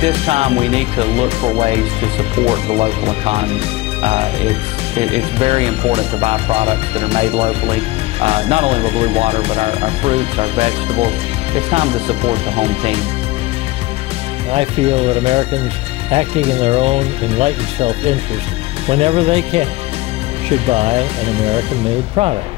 At this time, we need to look for ways to support the local economy. It's very important to buy products that are made locally, not only with Blue Water, but our fruits, our vegetables. It's time to support the home team. I feel that Americans acting in their own enlightened self-interest, whenever they can, should buy an American-made product.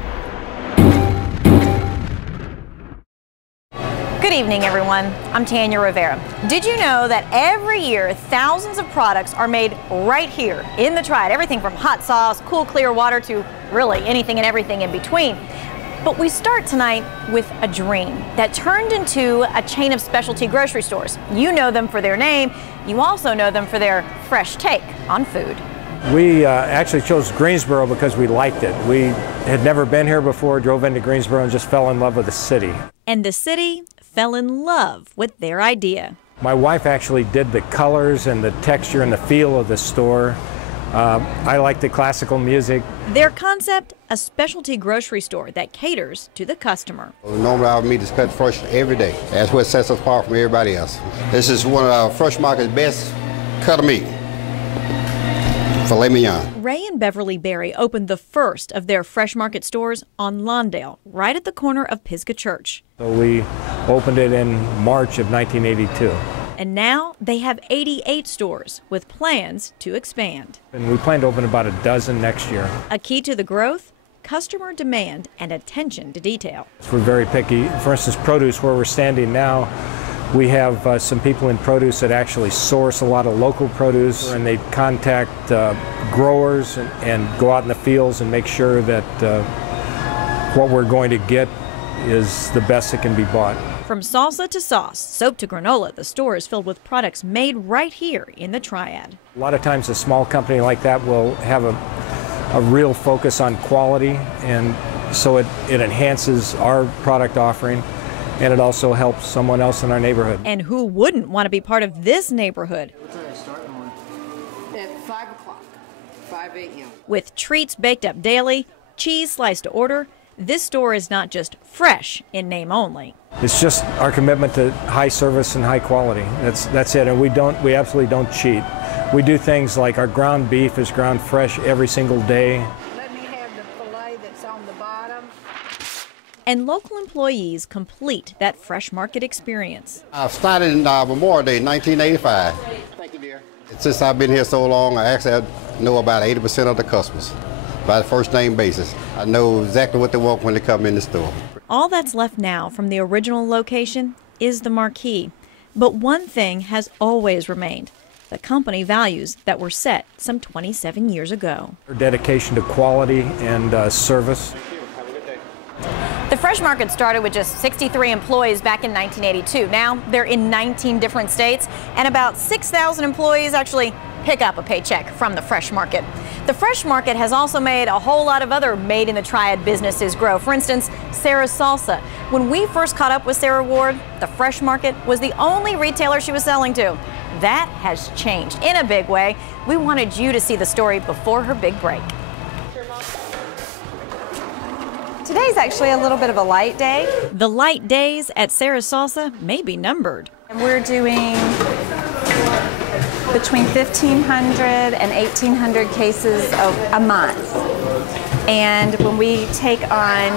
Good evening, everyone. I'm Tanya Rivera. Did you know that every year thousands of products are made right here in the Triad? Everything from hot sauce, cool, clear water to really anything and everything in between. But we start tonight with a dream that turned into a chain of specialty grocery stores. You know them for their name. You also know them for their fresh take on food. We actually chose Greensboro because we liked it. We had never been here before, drove into Greensboro and just fell in love with the city. And the city fell in love with their idea. My wife actually did the colors and the texture and the feel of the store. I like the classical music. Their concept, a specialty grocery store that caters to the customer. Normally our meat is cut fresh every day. That's what sets us apart from everybody else. This is one of our Fresh Market's best cut of meat. Filet mignon. Ray and Beverly Berry opened the first of their Fresh Market stores on Lawndale, right at the corner of Pisgah Church. So we opened it in March of 1982. And now they have 88 stores with plans to expand. And we plan to open about a dozen next year. A key to the growth? Customer demand and attention to detail. We're very picky. For instance, produce, where we're standing now, we have some people in produce that actually source a lot of local produce, and they contact growers and go out in the fields and make sure that what we're going to get is the best that can be bought. From salsa to sauce, soap to granola, the store is filled with products made right here in the Triad. A lot of times a small company like that will have a real focus on quality, and so it enhances our product offering. And it also helps someone else in our neighborhood. And who wouldn't want to be part of this neighborhood? What time are you starting on? At 5 o'clock, 5 a.m. With treats baked up daily, cheese sliced to order, this store is not just fresh in name only. It's just our commitment to high service and high quality. That's it. And we absolutely don't cheat. We do things like our ground beef is ground fresh every single day. Let me have the filet that's on the bottom. And local employees complete that Fresh Market experience. I started in Memorial Day, 1985. Thank you, dear. Since I've been here so long, I actually know about 80% of the customers by the first name basis. I know exactly what they want when they come in the store. All that's left now from the original location is the marquee. But one thing has always remained: the company values that were set some 27 years ago. Our dedication to quality and service. The Fresh Market started with just 63 employees back in 1982. Now they're in 19 different states, and about 6,000 employees actually pick up a paycheck from the Fresh Market. The Fresh Market has also made a whole lot of other made in the Triad businesses grow. For instance, Sarah's Salsa. When we first caught up with Sarah Ward, the Fresh Market was the only retailer she was selling to. That has changed in a big way. We wanted you to see the story before her big break. Today's actually a little bit of a light day. The light days at Sarah's Salsa may be numbered. And we're doing between 1,500 and 1,800 cases a month. And when we take on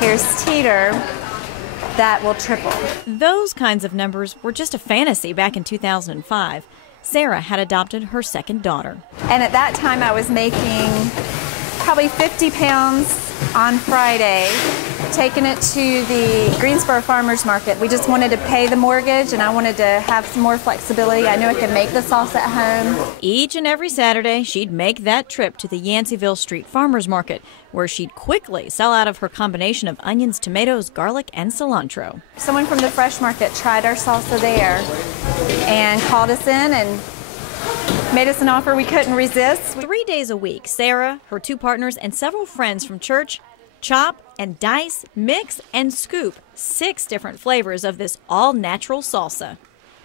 Harris Teeter, that will triple. Those kinds of numbers were just a fantasy back in 2005. Sarah had adopted her second daughter. And at that time I was making probably 50 pounds on Friday, taking it to the Greensboro Farmers Market. We just wanted to pay the mortgage, and I wanted to have some more flexibility. I knew I could make the salsa at home. Each and every Saturday, she'd make that trip to the Yanceyville Street Farmers Market, where she'd quickly sell out of her combination of onions, tomatoes, garlic, and cilantro. Someone from the Fresh Market tried our salsa there and called us in and made us an offer we couldn't resist. 3 days a week, Sarah, her two partners, and several friends from church chop and dice, mix and scoop 6 different flavors of this all-natural salsa.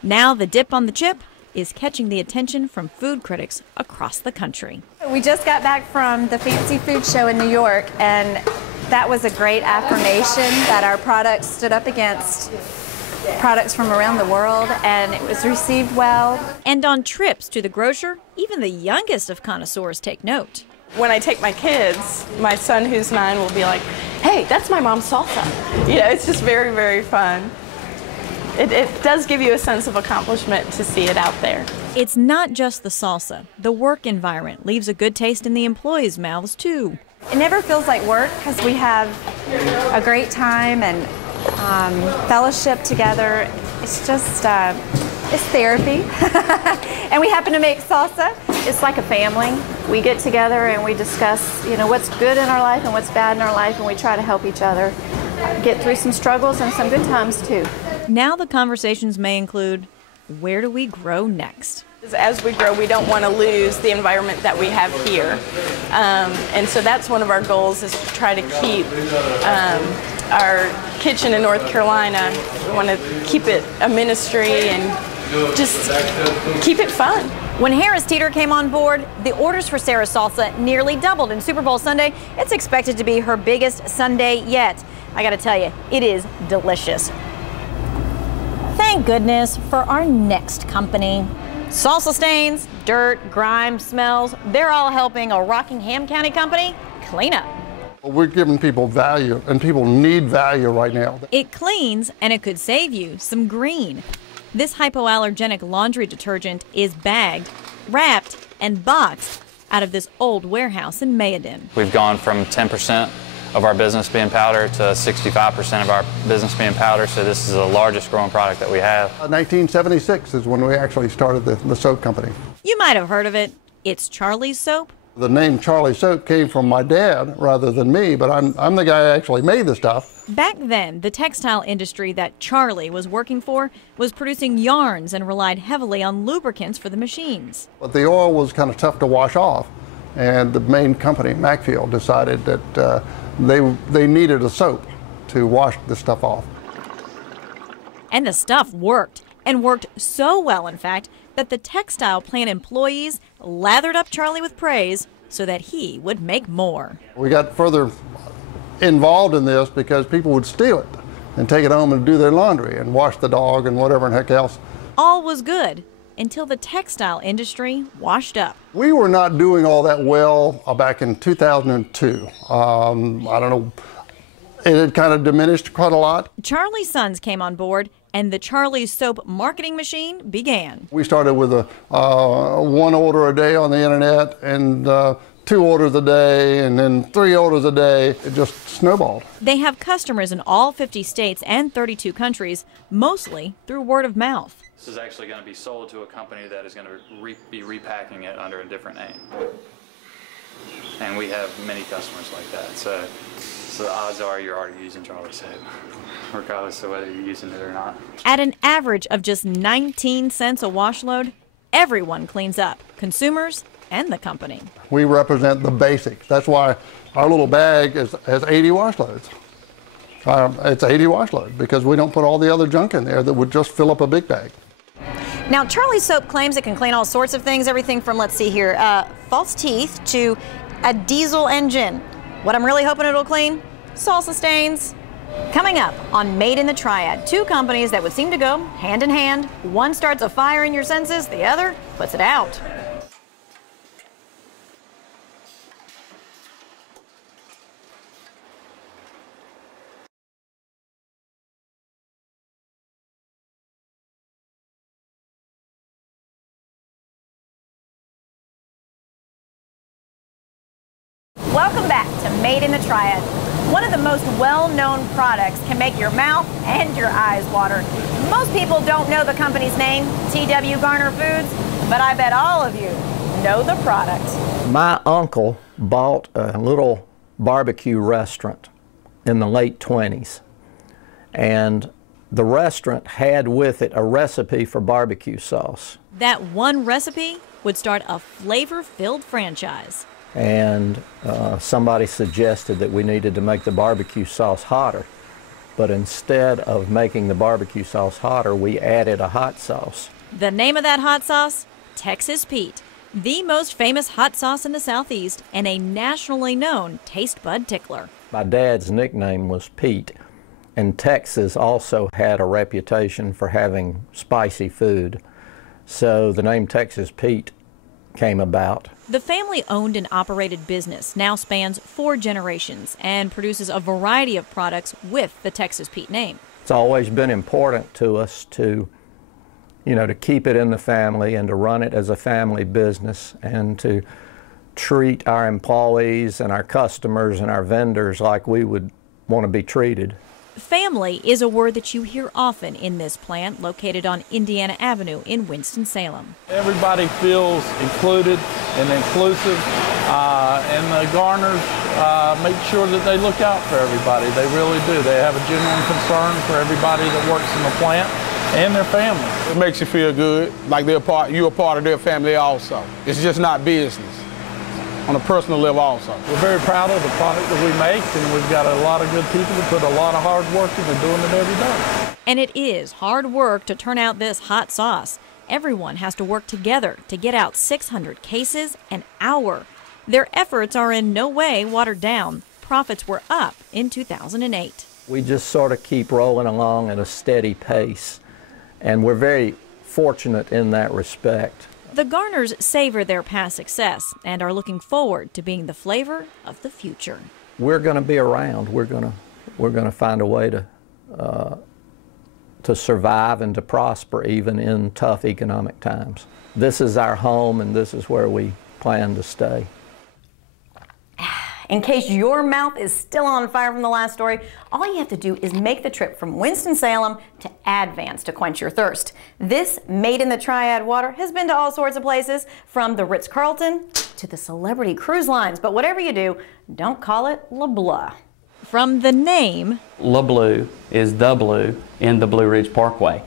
Now the dip on the chip is catching the attention from food critics across the country. We just got back from the Fancy Food Show in New York, and that was a great affirmation that our products stood up against products from around the world, and it was received well. And on trips to the grocer, even the youngest of connoisseurs take note. When I take my kids, my son who's 9 will be like, hey, that's my mom's salsa. You know, it's just very, very fun. It does give you a sense of accomplishment to see it out there. It's not just the salsa. The work environment leaves a good taste in the employees' mouths, too. It never feels like work because we have a great time and fellowship together. It's just, it's therapy. And we happen to make salsa. It's like a family. We get together and we discuss, you know, what's good in our life and what's bad in our life, and we try to help each other get through some struggles and some good times, too. Now the conversations may include, where do we grow next? As we grow, we don't want to lose the environment that we have here. And so that's one of our goals, is to try to keep our kitchen in North Carolina. We want to keep it a ministry and just keep it fun. When Harris Teeter came on board, the orders for Sarah's salsa nearly doubled. In Super Bowl Sunday, it's expected to be her biggest Sunday yet. I gotta tell you, it is delicious. Thank goodness for our next company. Salsa stains, dirt, grime, smells, they're all helping a Rockingham County company clean up. We're giving people value, and people need value right now. It cleans, and it could save you some green. This hypoallergenic laundry detergent is bagged, wrapped, and boxed out of this old warehouse in Mayodan. We've gone from 10% of our business being powder to 65% of our business being powder, so this is the largest growing product that we have. 1976 is when we actually started the soap company. You might have heard of it. It's Charlie's Soap. The name Charlie Soap came from my dad rather than me, but I'm the guy who actually made the stuff. Back then, the textile industry that Charlie was working for was producing yarns and relied heavily on lubricants for the machines. But the oil was kind of tough to wash off, and the main company, MACK, decided that they needed a soap to wash the stuff off. And the stuff worked, and worked so well, in fact, that the textile plant employees lathered up Charlie with praise so that he would make more. We got further involved in this because people would steal it and take it home and do their laundry and wash the dog and whatever the heck else. All was good until the textile industry washed up. We were not doing all that well back in 2002. I don't know, it had kind of diminished quite a lot. Charlie's sons came on board, and the Charlie's Soap marketing machine began. We started with a 1 order a day on the internet, and 2 orders a day, and then 3 orders a day. It just snowballed. They have customers in all 50 states and 32 countries, mostly through word of mouth. This is actually going to be sold to a company that is going to be repacking it under a different name. And we have many customers like that. So the odds are you're already using Charlie's Soap, regardless of whether you're using it or not. At an average of just 19 cents a wash load, everyone cleans up, consumers and the company. We represent the basics. That's why our little bag has 80 wash loads. It's 80 wash loads because we don't put all the other junk in there that would just fill up a big bag. Now, Charlie's Soap claims it can clean all sorts of things, everything from, let's see here, false teeth to a diesel engine. What I'm really hoping it'll clean? Salsa stains. Coming up on Made in the Triad, 2 companies that would seem to go hand in hand. One starts a fire in your senses, the other puts it out. Welcome back to Made in the Triad. One of the most well-known products can make your mouth and your eyes water. Most people don't know the company's name, GARNER Foods, but I bet all of you know the product. My uncle bought a little barbecue restaurant in the late 20s, and the restaurant had with it a recipe for barbecue sauce. That one recipe would start a flavor-filled franchise. And somebody suggested that we needed to make the barbecue sauce hotter. But instead of making the barbecue sauce hotter, we added a hot sauce. The name of that hot sauce? Texas Pete, the most famous hot sauce in the Southeast and a nationally known taste bud tickler. My dad's nickname was Pete, And Texas also had a reputation for having spicy food. So the name Texas Pete came about. The family-owned and operated business now spans 4 generations and produces a variety of products with the Texas Pete name. It's always been important to us to, to keep it in the family and to run it as a family business and to treat our employees and our customers and our vendors like we would want to be treated. Family is a word that you hear often in this plant located on Indiana Avenue in Winston-Salem. Everybody feels included and inclusive, and the Garners make sure that they look out for everybody. They really do. They have a genuine concern for everybody that works in the plant and their family. It makes you feel good, like you're a part of their family also. It's just not business. On a personal level also. We're very proud of the product that we make, and we've got a lot of good people that put a lot of hard work into doing it every day. And it is hard work to turn out this hot sauce. Everyone has to work together to get out 600 cases an hour. Their efforts are in no way watered down. Profits were up in 2008. We just sort of keep rolling along at a steady pace, and we're very fortunate in that respect. The Garners savor their past success and are looking forward to being the flavor of the future. We're going to be around. We're going to find a way to survive and to prosper even in tough economic times. This is our home, and this is where we plan to stay. In case your mouth is still on fire from the last story, all you have to do is make the trip from Winston-Salem to Advance to quench your thirst. This made in the Triad water has been to all sorts of places, from the Ritz-Carlton to the celebrity cruise lines. But whatever you do, don't call it Le Bleu. From the name, Le Bleu is the blue in the Blue Ridge Parkway.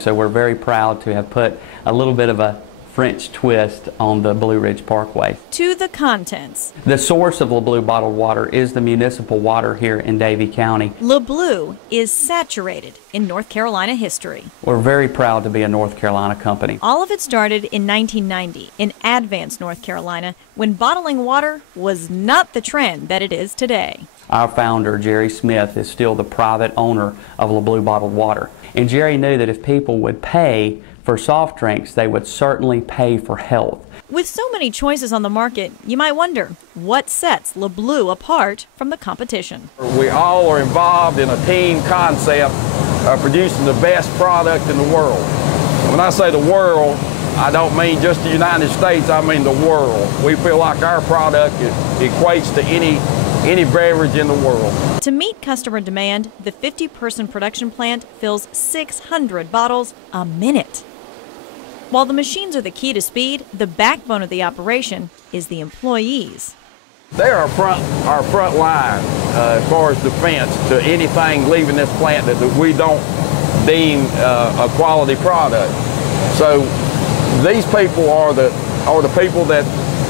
So we're very proud to have put a little bit of a French twist on the Blue Ridge Parkway. To the contents. The source of Le Bleu bottled water is the municipal water here in Davie County. Le Bleu is saturated in North Carolina history. We're very proud to be a North Carolina company. All of it started in 1990 in Advance, North Carolina, when bottling water was not the trend that it is today. Our founder, Jerry Smith, is still the private owner of Le Bleu bottled water. And Jerry knew that if people would pay for soft drinks, they would certainly pay for health. With so many choices on the market, you might wonder what sets Le Bleu apart from the competition. We all are involved in a team concept of producing the best product in the world. When I say the world, I don't mean just the United States, I mean the world. We feel like our product equates to any beverage in the world. To meet customer demand, the 50-person production plant fills 600 bottles a minute. While the machines are the key to speed, the backbone of the operation is the employees. They're our front line as far as defense to anything leaving this plant that we don't deem a quality product. So these people are the people that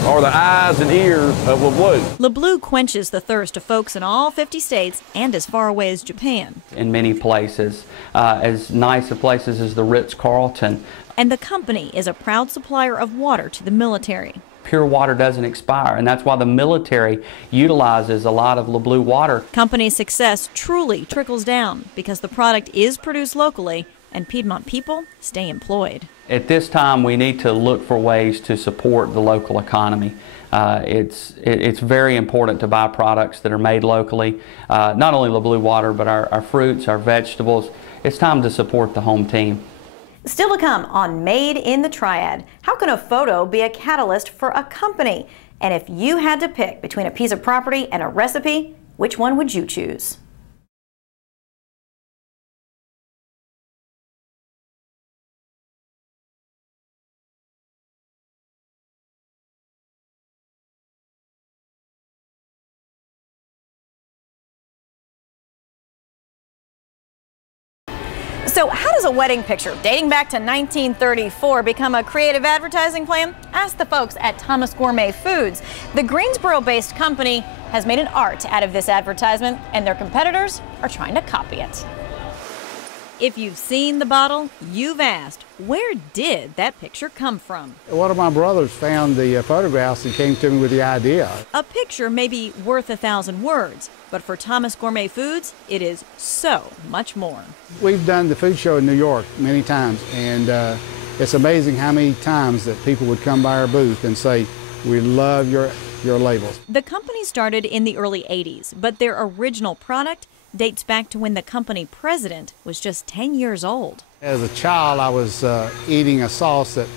are the eyes and ears of Le Bleu. Le Bleu quenches the thirst of folks in all 50 states and as far away as Japan. In many places, as nice a places as the Ritz-Carlton. And the company is a proud supplier of water to the military. Pure water doesn't expire, and that's why the military utilizes a lot of Le Bleu water. Company success truly trickles down because the product is produced locally and Piedmont people stay employed. At this time, we need to look for ways to support the local economy. It's very important to buy products that are made locally, not only Le Bleu water, but our fruits, our vegetables. It's time to support the home team. Still to come on Made in the Triad. How can a photo be a catalyst for a company? And if you had to pick between a piece of property and a recipe, which one would you choose? So how does a wedding picture dating back to 1934 become a creative advertising plan? Ask the folks at Thomas Gourmet Foods. The Greensboro-based company has made an art out of this advertisement, and their competitors are trying to copy it. If you've seen the bottle, you've asked, where did that picture come from? One of my brothers found the photographs and came to me with the idea. A picture may be worth 1,000 words, but for Thomas Gourmet Foods, it is so much more. We've done the food show in New York many times, and it's amazing how many times that people would come by our booth and say, we love your labels. The company started in the early 80s, but their original product dates back to when the company president was just 10 years old. As a child, I was eating a sauce that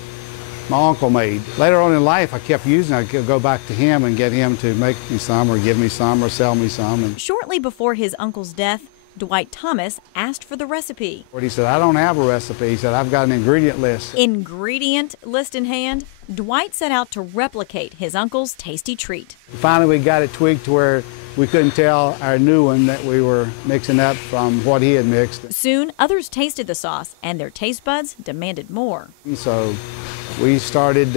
my uncle made. Later on in life, I kept using it. I could go back to him and get him to make me some or give me some or sell me some. Shortly before his uncle's death, Dwight Thomas asked for the recipe. He said, I don't have a recipe. He said, I've got an ingredient list. Ingredient list in hand, Dwight set out to replicate his uncle's tasty treat. Finally, we got it tweaked to where we couldn't tell our new one that we were mixing up from what he had mixed. Soon, others tasted the sauce, and their taste buds demanded more. So we started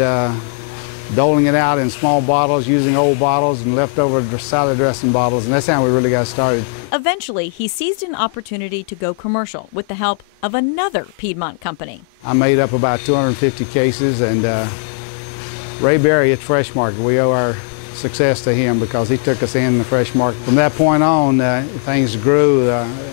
doling it out in small bottles, using old bottles and leftover salad dressing bottles, and that's how we really got started. Eventually, he seized an opportunity to go commercial with the help of another Piedmont company. I made up about 250 cases, and Ray Berry at Fresh Market, we owe our success to him because he took us in the fresh market. From that point on, things grew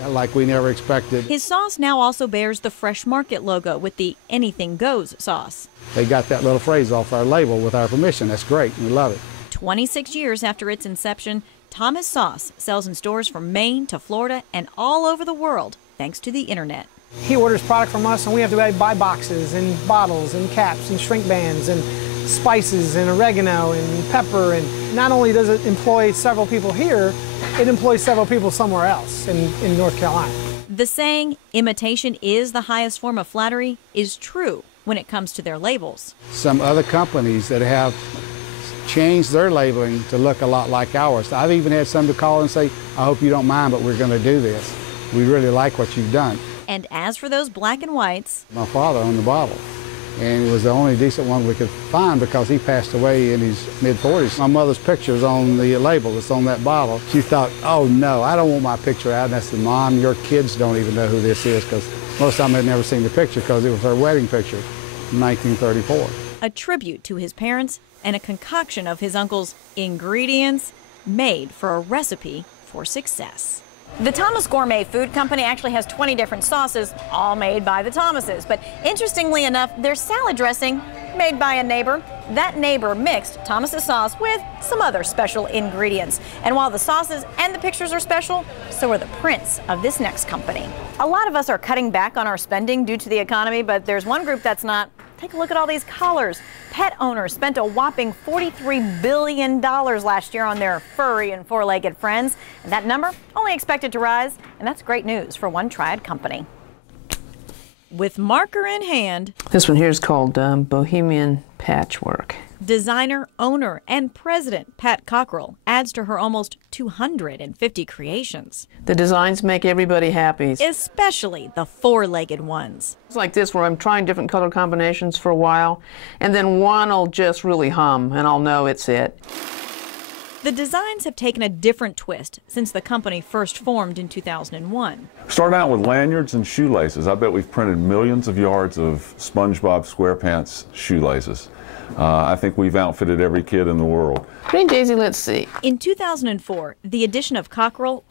like we never expected. His sauce now also bears the Fresh Market logo with the Anything Goes sauce. They got that little phrase off our label with our permission. That's great. We love it. 26 years after its inception, Thomas Sauce sells in stores from Maine to Florida and all over the world thanks to the internet. He orders product from us and we have to buy boxes and bottles and caps and shrink bands and spices and oregano and pepper, and not only does it employ several people here, it employs several people somewhere else in North Carolina. The saying, imitation is the highest form of flattery, is true when it comes to their labels. Some other companies that have changed their labeling to look a lot like ours. I've even had some to call and say, I hope you don't mind, but we're going to do this. We really like what you've done. And as for those black and whites, my father owned the bottle, and it was the only decent one we could find because he passed away in his mid-40s. My mother's picture is on the label that's on that bottle. She thought, oh no, I don't want my picture out. And I said, Mom, your kids don't even know who this is, because most of them had never seen the picture because it was her wedding picture in 1934. A tribute to his parents and a concoction of his uncle's ingredients made for a recipe for success. The Thomas Gourmet Food Company actually has 20 different sauces, all made by the Thomases. But interestingly enough, their salad dressing made by a neighbor. That neighbor mixed Thomas's sauce with some other special ingredients. And while the sauces and the pictures are special, so are the prints of this next company. A lot of us are cutting back on our spending due to the economy, but there's one group that's not. Take a look at all these collars. Pet owners spent a whopping $43 billion last year on their furry and four-legged friends. And that number only expected to rise, and that's great news for one Triad company. With marker in hand, this one here is called Bohemian Patchwork. Designer, owner, and president Pat Cockrell adds to her almost 250 creations. The designs make everybody happy. Especially the four-legged ones. It's like this where I'm trying different color combinations for a while, and then one will just really hum, and I'll know it's it. The designs have taken a different twist since the company first formed in 2001. Started out with lanyards and shoelaces. I bet we've printed millions of yards of SpongeBob SquarePants shoelaces. I think we've outfitted every kid in the world. Green Daisy, let's see. In 2004, the addition of Cockrell,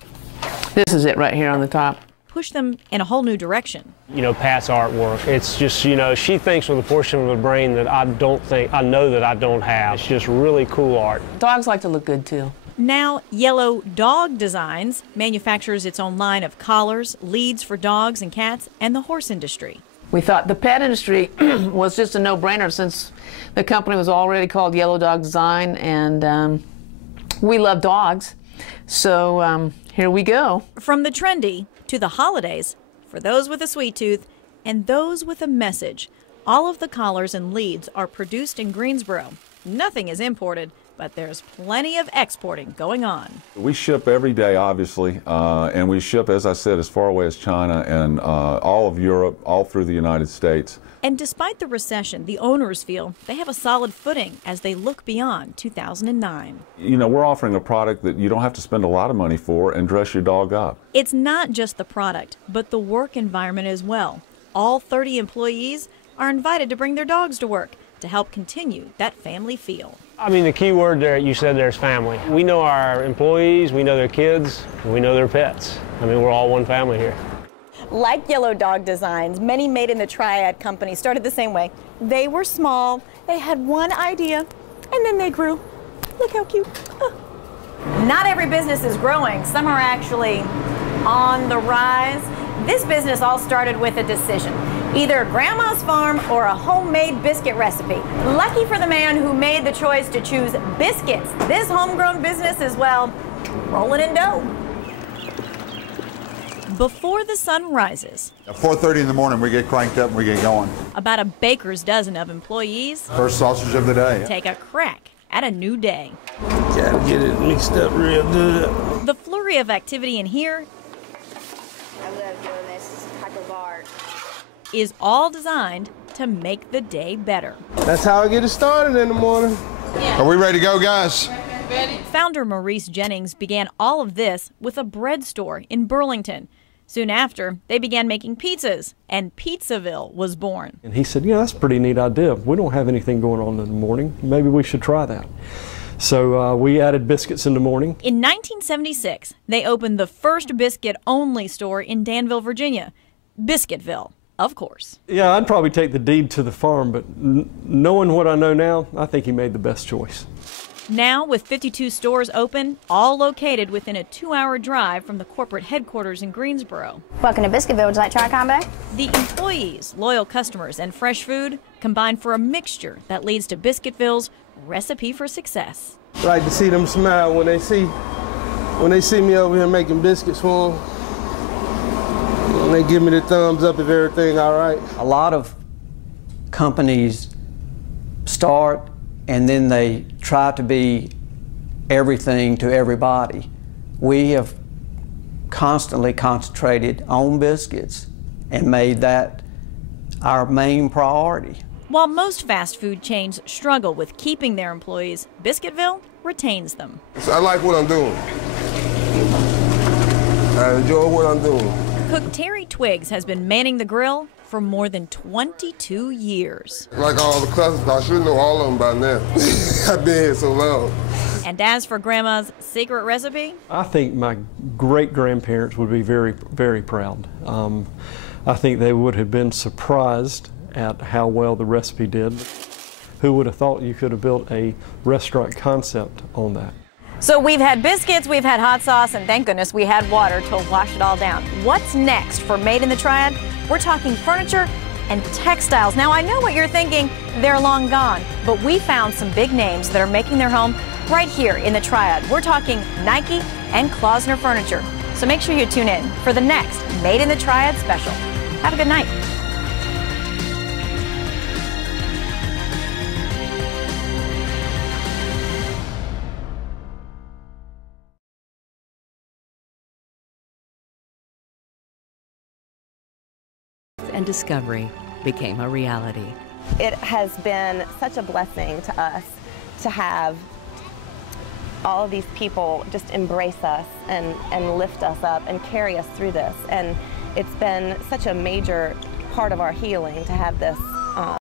this is it right here on the top, pushed them in a whole new direction. You know, Pat's artwork, it's just, you know, she thinks with a portion of the brain that I know that I don't have. It's just really cool art. Dogs like to look good too. Now, Yellow Dog Designs manufactures its own line of collars, leads for dogs and cats, and the horse industry. We thought the pet industry was just a no-brainer since the company was already called Yellow Dog Design, and we love dogs. So here we go. From the trendy to the holidays, for those with a sweet tooth and those with a message, all of the collars and leads are produced in Greensboro. Nothing is imported, but there's plenty of exporting going on. We ship every day, obviously, and we ship, as I said, as far away as China and all of Europe, all through the United States. And despite the recession, the owners feel they have a solid footing as they look beyond 2009. You know, we're offering a product that you don't have to spend a lot of money for and dress your dog up. It's not just the product, but the work environment as well. All 30 employees are invited to bring their dogs to work to help continue that family feel. I mean, the key word there, you said there's family. We know our employees, we know their kids, and we know their pets. I mean, we're all one family here. Like Yellow Dog Designs, many made in the Triad company started the same way. They were small, they had one idea, and then they grew. Look how cute. Oh. Not every business is growing. Some are actually on the rise. This business all started with a decision. Either grandma's farm or a homemade biscuit recipe. Lucky for the man who made the choice to choose biscuits. This homegrown business is, well, rolling in dough. Before the sun rises, At 4:30 in the morning, we get cranked up and we get going. about a baker's dozen of employees First sausage of the day. take a crack at a new day. Gotta get it mixed up real good. The flurry of activity in here I love doing this type of art. is all designed to make the day better. That's how I get it started in the morning. Are we ready to go, guys? Founder Maurice Jennings began all of this with a bread store in Burlington. Soon after, they began making pizzas, and Pizzaville was born. And he said, that's a pretty neat idea. We don't have anything going on in the morning. Maybe we should try that. So we added biscuits in the morning. In 1976, they opened the first biscuit-only store in Danville, Virginia. Biscuitville, of course. Yeah, I'd probably take the deed to the farm, but knowing what I know now, I think he made the best choice. Now, with 52 stores open, all located within a 2-hour drive from the corporate headquarters in Greensboro. Welcome to Biscuitville. Would you like to try a combo? The employees, loyal customers, and fresh food combine for a mixture that leads to Biscuitville's recipe for success. I like to see them smile when they see me over here making biscuits for them. And they give me the thumbs up if everything all right. A lot of companies start and then they try to be everything to everybody. We have constantly concentrated on biscuits and made that our main priority. While most fast food chains struggle with keeping their employees, Biscuitville retains them. So I like what I'm doing. I enjoy what I'm doing. Cook Terry Twiggs has been manning the grill for more than 22 years. Like all the customers, I should know all of them by now. I've been here so long. And as for Grandma's secret recipe? I think my great-grandparents would be very, very proud. I think they would have been surprised at how well the recipe did. Who would have thought you could have built a restaurant concept on that? So we've had biscuits, we've had hot sauce, and thank goodness we had water to wash it all down. What's next for Made in the Triad? We're talking furniture and textiles. Now I know what you're thinking, they're long gone, but we found some big names that are making their home right here in the Triad. We're talking Nike and Klausner Furniture. So make sure you tune in for the next Made in the Triad special. Have a good night. And discovery became a reality. It has been such a blessing to us to have all of these people just embrace us and lift us up and carry us through this. And it's been such a major part of our healing to have this